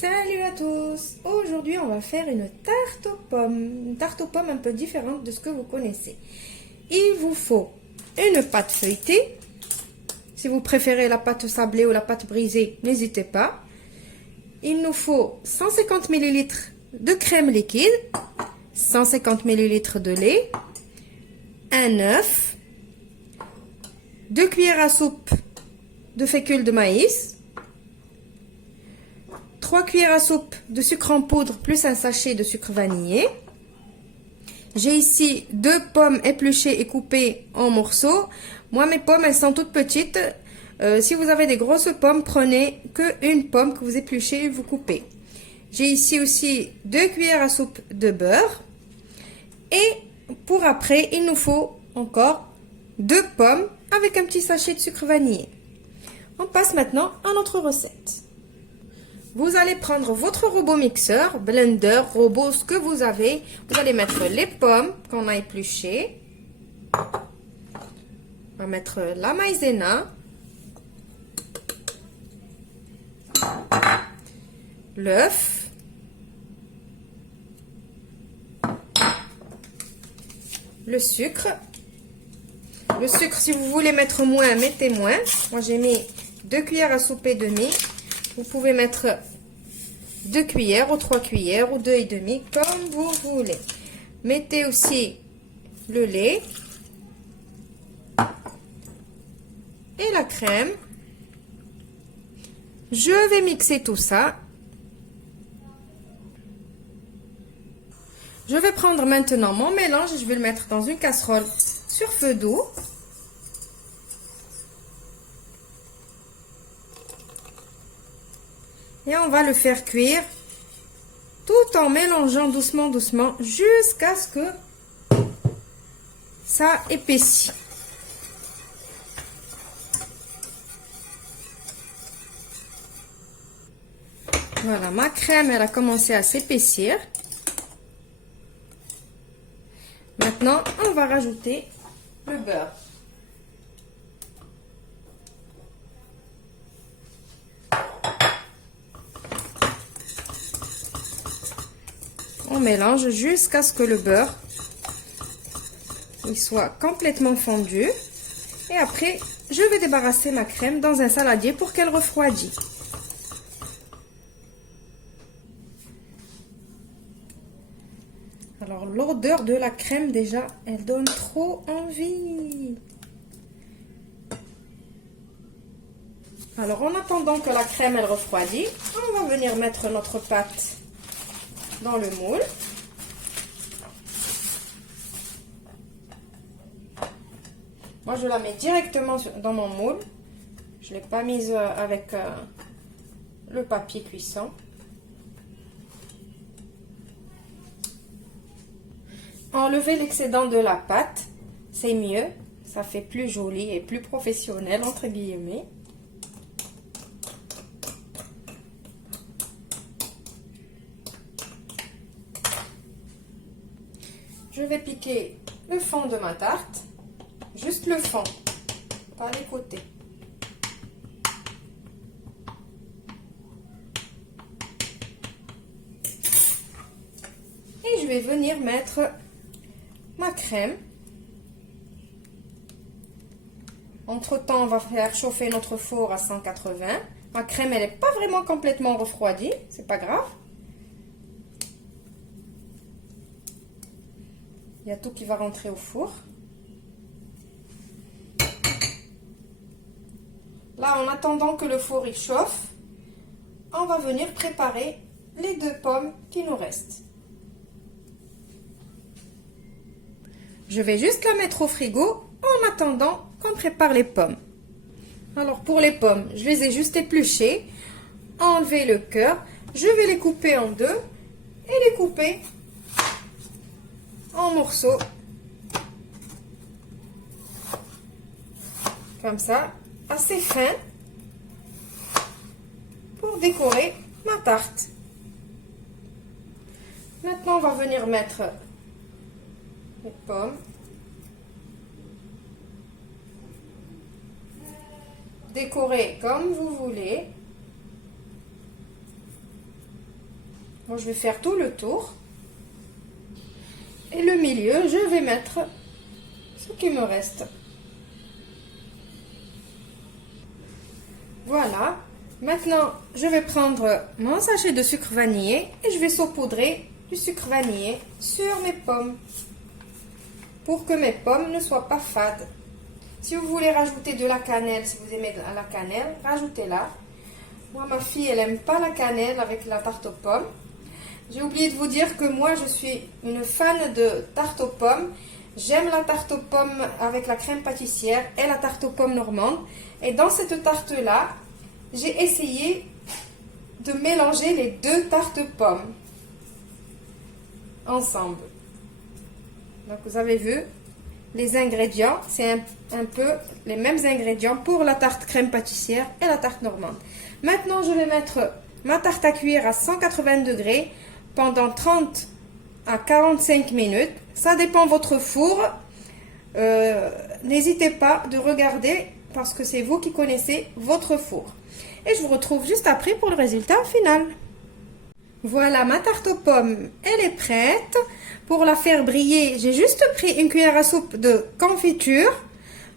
Salut à tous! Aujourd'hui, on va faire une tarte aux pommes. Une tarte aux pommes un peu différente de ce que vous connaissez. Il vous faut une pâte feuilletée. Si vous préférez la pâte sablée ou la pâte brisée, n'hésitez pas. Il nous faut 150 ml de crème liquide, 150 ml de lait, un œuf, 2 cuillères à soupe de fécule de maïs, 3 cuillères à soupe de sucre en poudre plus un sachet de sucre vanillé. J'ai ici 2 pommes épluchées et coupées en morceaux. Moi, mes pommes, elles sont toutes petites. Si vous avez des grosses pommes, prenez qu'une pomme que vous épluchez et vous coupez. J'ai ici aussi 2 cuillères à soupe de beurre. Et pour après, il nous faut encore 2 pommes avec un petit sachet de sucre vanillé. On passe maintenant à notre recette. Vous allez prendre votre robot mixeur, blender, robot, ce que vous avez. Vous allez mettre les pommes qu'on a épluchées. On va mettre la maïzena. L'œuf. Le sucre. Le sucre, si vous voulez mettre moins, mettez moins. Moi, j'ai mis 2 cuillères à soupe et demi. Vous pouvez mettre 2 cuillères ou 3 cuillères ou 2,5 comme vous voulez. Mettez aussi le lait et la crème. Je vais mixer tout ça. Je vais prendre maintenant mon mélange et je vais le mettre dans une casserole sur feu doux. Et on va le faire cuire tout en mélangeant doucement jusqu'à ce que ça épaissit. Voilà, ma crème, elle a commencé à s'épaissir. Maintenant, on va rajouter le beurre. On mélange jusqu'à ce que le beurre il soit complètement fondu. Et après, je vais débarrasser ma crème dans un saladier pour qu'elle refroidisse. Alors, l'odeur de la crème, déjà, elle donne trop envie. Alors, en attendant que la crème, elle refroidit, on va venir mettre notre pâte dans le moule. Moi, je la mets directement dans mon moule. Je ne l'ai pas mise avec le papier cuisson. Enlever l'excédent de la pâte, c'est mieux. Ça fait plus joli et plus professionnel, entre guillemets. Je vais piquer le fond de ma tarte, juste le fond, pas les côtés. Et je vais venir mettre ma crème. Entre-temps, on va faire chauffer notre four à 180. Ma crème, elle n'est pas vraiment complètement refroidie, c'est pas grave. Il y a tout qui va rentrer au four. Là, en attendant que le four il chauffe, on va venir préparer les 2 pommes qui nous restent. Je vais juste la mettre au frigo en attendant qu'on prépare les pommes. Alors, pour les pommes, je les ai juste épluchées, enlever le cœur. Je vais les couper en 2 et les couper en morceaux comme ça, assez fin pour décorer ma tarte. Maintenant, on va venir mettre les pommes, décorer comme vous voulez. Bon, je vais faire tout le tour. Et le milieu, je vais mettre ce qui me reste. Voilà. Maintenant, je vais prendre mon sachet de sucre vanillé et je vais saupoudrer du sucre vanillé sur mes pommes pour que mes pommes ne soient pas fades. Si vous voulez rajouter de la cannelle, si vous aimez la cannelle, rajoutez-la. Moi, ma fille, elle n'aime pas la cannelle avec la tarte aux pommes. J'ai oublié de vous dire que moi, je suis une fan de tarte aux pommes. J'aime la tarte aux pommes avec la crème pâtissière et la tarte aux pommes normande. Et dans cette tarte-là, j'ai essayé de mélanger les deux tartes pommes ensemble. Donc, vous avez vu, les ingrédients, c'est un peu les mêmes ingrédients pour la tarte crème pâtissière et la tarte normande. Maintenant, je vais mettre ma tarte à cuire à 180 degrés pendant 30 à 45 minutes. Ça dépend de votre four. N'hésitez pas de regarder parce que c'est vous qui connaissez votre four. Et je vous retrouve juste après pour le résultat final. Voilà, ma tarte aux pommes, elle est prête. Pour la faire briller, j'ai juste pris une cuillère à soupe de confiture.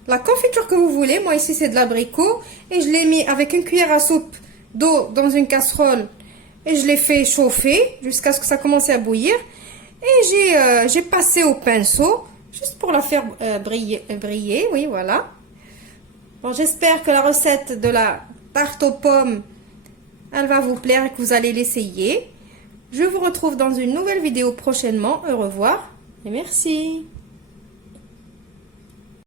La confiture que vous voulez, moi ici c'est de l'abricot. Et je l'ai mis avec une cuillère à soupe d'eau dans une casserole. Et je l'ai fait chauffer jusqu'à ce que ça commence à bouillir. Et j'ai passé au pinceau, juste pour la faire briller. Oui, voilà. Bon, j'espère que la recette de la tarte aux pommes, elle va vous plaire et que vous allez l'essayer. Je vous retrouve dans une nouvelle vidéo prochainement. Au revoir et merci.